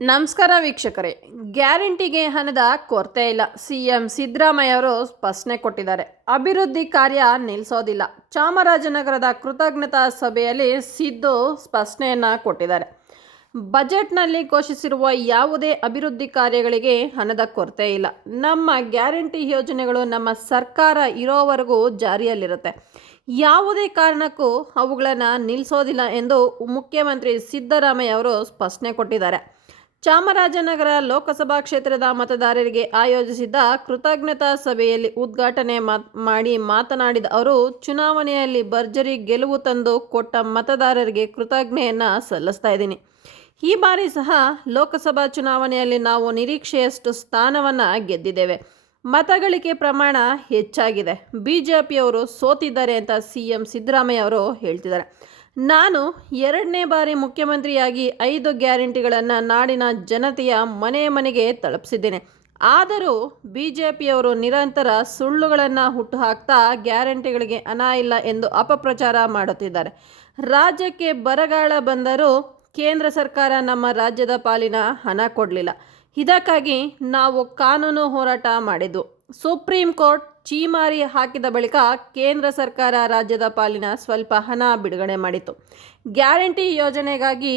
ನಮಸ್ಕಾರ ವೀಕ್ಷಕರೇ. ಗ್ಯಾರಂಟಿಗೆ ಹಣದ ಕೊರತೆ ಇಲ್ಲ. ಸಿಎಂ ಸಿದ್ದರಾಮಯ್ಯ ಅವರು ಸ್ಪಷ್ಟನೆ ಕೊಟ್ಟಿದ್ದಾರೆ. ಅಭಿವೃದ್ಧಿ ಕಾರ್ಯ ನಿಲ್ಲಿಸೋದಿಲ್ಲ ಚಾಮರಾಜನಗರದ ಕೃತಜ್ಞತಾ ಸಭೆಯಲ್ಲಿ ಸಿದ್ದು ಸ್ಪಷ್ಟನೆಯನ್ನು ಕೊಟ್ಟಿದ್ದಾರೆ. ಬಜೆಟ್ನಲ್ಲಿ ಘೋಷಿಸಿರುವ ಯಾವುದೇ ಅಭಿವೃದ್ಧಿ ಕಾರ್ಯಗಳಿಗೆ ಹಣದ ಕೊರತೆ ಇಲ್ಲ. ನಮ್ಮ ಗ್ಯಾರಂಟಿ ಯೋಜನೆಗಳು ನಮ್ಮ ಸರ್ಕಾರ ಇರೋವರೆಗೂ ಜಾರಿಯಲ್ಲಿರುತ್ತೆ. ಯಾವುದೇ ಕಾರಣಕ್ಕೂ ಅವುಗಳನ್ನು ನಿಲ್ಲಿಸೋದಿಲ್ಲ ಎಂದು ಮುಖ್ಯಮಂತ್ರಿ ಸಿದ್ದರಾಮಯ್ಯ ಅವರು ಸ್ಪಷ್ಟನೆ ಕೊಟ್ಟಿದ್ದಾರೆ. ಚಾಮರಾಜನಗರ ಲೋಕಸಭಾ ಕ್ಷೇತ್ರದ ಮತದಾರರಿಗೆ ಆಯೋಜಿಸಿದ್ದ ಕೃತಜ್ಞತಾ ಸಭೆಯಲ್ಲಿ ಉದ್ಘಾಟನೆ ಮಾಡಿ ಮಾತನಾಡಿದ ಅವರು, ಚುನಾವಣೆಯಲ್ಲಿ ಭರ್ಜರಿ ಗೆಲುವು ತಂದು ಕೊಟ್ಟ ಮತದಾರರಿಗೆ ಕೃತಜ್ಞೆಯನ್ನು ಸಲ್ಲಿಸ್ತಾ ಇದ್ದೀನಿ. ಈ ಬಾರಿ ಸಹ ಲೋಕಸಭಾ ಚುನಾವಣೆಯಲ್ಲಿ ನಾವು ನಿರೀಕ್ಷೆಯಷ್ಟು ಸ್ಥಾನವನ್ನು ಗೆದ್ದಿದ್ದೇವೆ. ಮತಗಳಿಕೆ ಪ್ರಮಾಣ ಹೆಚ್ಚಾಗಿದೆ. ಬಿಜೆಪಿಯವರು ಸೋತಿದ್ದಾರೆ ಅಂತ ಸಿ ಎಂ ಸಿದ್ದರಾಮಯ್ಯ ಅವರು ಹೇಳ್ತಿದ್ದಾರೆ. ನಾನು ಎರಡನೇ ಬಾರಿ ಮುಖ್ಯಮಂತ್ರಿಯಾಗಿ ಐದು ಗ್ಯಾರಂಟಿಗಳನ್ನು ನಾಡಿನ ಜನತೆಯ ಮನೆ ಮನೆಗೆ ತಲುಪಿಸಿದ್ದೇನೆ. ಆದರೂ ಬಿ ಜೆ ಪಿಯವರು ನಿರಂತರ ಸುಳ್ಳುಗಳನ್ನು ಹುಟ್ಟುಹಾಕ್ತಾ ಗ್ಯಾರಂಟಿಗಳಿಗೆ ಹಣ ಇಲ್ಲ ಎಂದು ಅಪಪ್ರಚಾರ ಮಾಡುತ್ತಿದ್ದಾರೆ. ರಾಜ್ಯಕ್ಕೆ ಬರಗಾಲ ಬಂದರೂ ಕೇಂದ್ರ ಸರ್ಕಾರ ನಮ್ಮ ರಾಜ್ಯದ ಪಾಲಿನ ಹಣ ಕೊಡಲಿಲ್ಲ. ಇದಕ್ಕಾಗಿ ನಾವು ಕಾನೂನು ಹೋರಾಟ ಮಾಡಿದ್ದು. ಸುಪ್ರೀಂ ಕೋರ್ಟ್ ಚೀಮಾರಿ ಹಾಕಿದ ಬಳಿಕ ಕೇಂದ್ರ ಸರ್ಕಾರ ರಾಜ್ಯದ ಪಾಲಿನ ಸ್ವಲ್ಪ ಹಣ ಬಿಡುಗಡೆ ಮಾಡಿತು ಗ್ಯಾರಂಟಿ ಯೋಜನೆಗಾಗಿ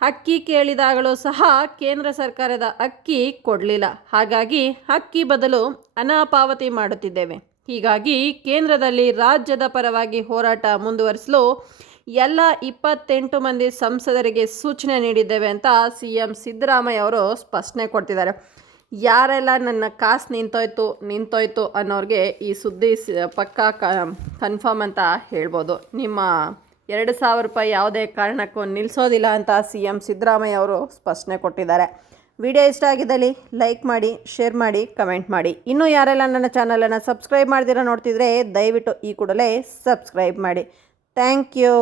ಅಕ್ಕಿ ಕೇಳಿದಾಗಲೂ ಸಹ ಕೇಂದ್ರ ಸರ್ಕಾರದ ಅಕ್ಕಿ ಕೊಡಲಿಲ್ಲ. ಹಾಗಾಗಿ ಅಕ್ಕಿ ಬದಲು ಹಣ ಪಾವತಿ ಮಾಡುತ್ತಿದ್ದೇವೆ. ಹೀಗಾಗಿ ಕೇಂದ್ರದಲ್ಲಿ ರಾಜ್ಯದ ಪರವಾಗಿ ಹೋರಾಟ ಮುಂದುವರಿಸಲು ಎಲ್ಲ ಇಪ್ಪತ್ತೆಂಟು ಮಂದಿ ಸಂಸದರಿಗೆ ಸೂಚನೆ ನೀಡಿದ್ದೇವೆ ಅಂತ ಸಿ ಎಂ ಸಿದ್ದರಾಮಯ್ಯ ಅವರು ಸ್ಪಷ್ಟನೆ ಕೊಡ್ತಿದ್ದಾರೆ. ಯಾರೆಲ್ಲ ನನ್ನ ಕಾಸು ನಿಂತೋಯ್ತು ನಿಂತೋಯ್ತು ಅನ್ನೋರಿಗೆ ಈ ಸುದ್ದಿ ಪಕ್ಕ ಕನ್ಫರ್ಮ್ ಅಂತ ಹೇಳ್ಬೋದು. ನಿಮ್ಮ ಎರಡು ಸಾವಿರ ರೂಪಾಯಿ ಯಾವುದೇ ಕಾರಣಕ್ಕೂ ನಿಲ್ಲಿಸೋದಿಲ್ಲ ಅಂತ ಸಿ ಎಂ ಸಿದ್ದರಾಮಯ್ಯ ಅವರು ಸ್ಪಷ್ಟನೆ ಕೊಟ್ಟಿದ್ದಾರೆ. ವಿಡಿಯೋ ಇಷ್ಟ ಆಗಿದ್ದಲ್ಲಿ ಲೈಕ್ ಮಾಡಿ, ಶೇರ್ ಮಾಡಿ, ಕಮೆಂಟ್ ಮಾಡಿ. ಇನ್ನೂ ಯಾರೆಲ್ಲ ನನ್ನ ಚಾನಲನ್ನು ಸಬ್ಸ್ಕ್ರೈಬ್ ಮಾಡ್ದಿರೋ ನೋಡ್ತಿದ್ರೆ ದಯವಿಟ್ಟು ಈ ಕೂಡಲೇ ಸಬ್ಸ್ಕ್ರೈಬ್ ಮಾಡಿ. Thank you.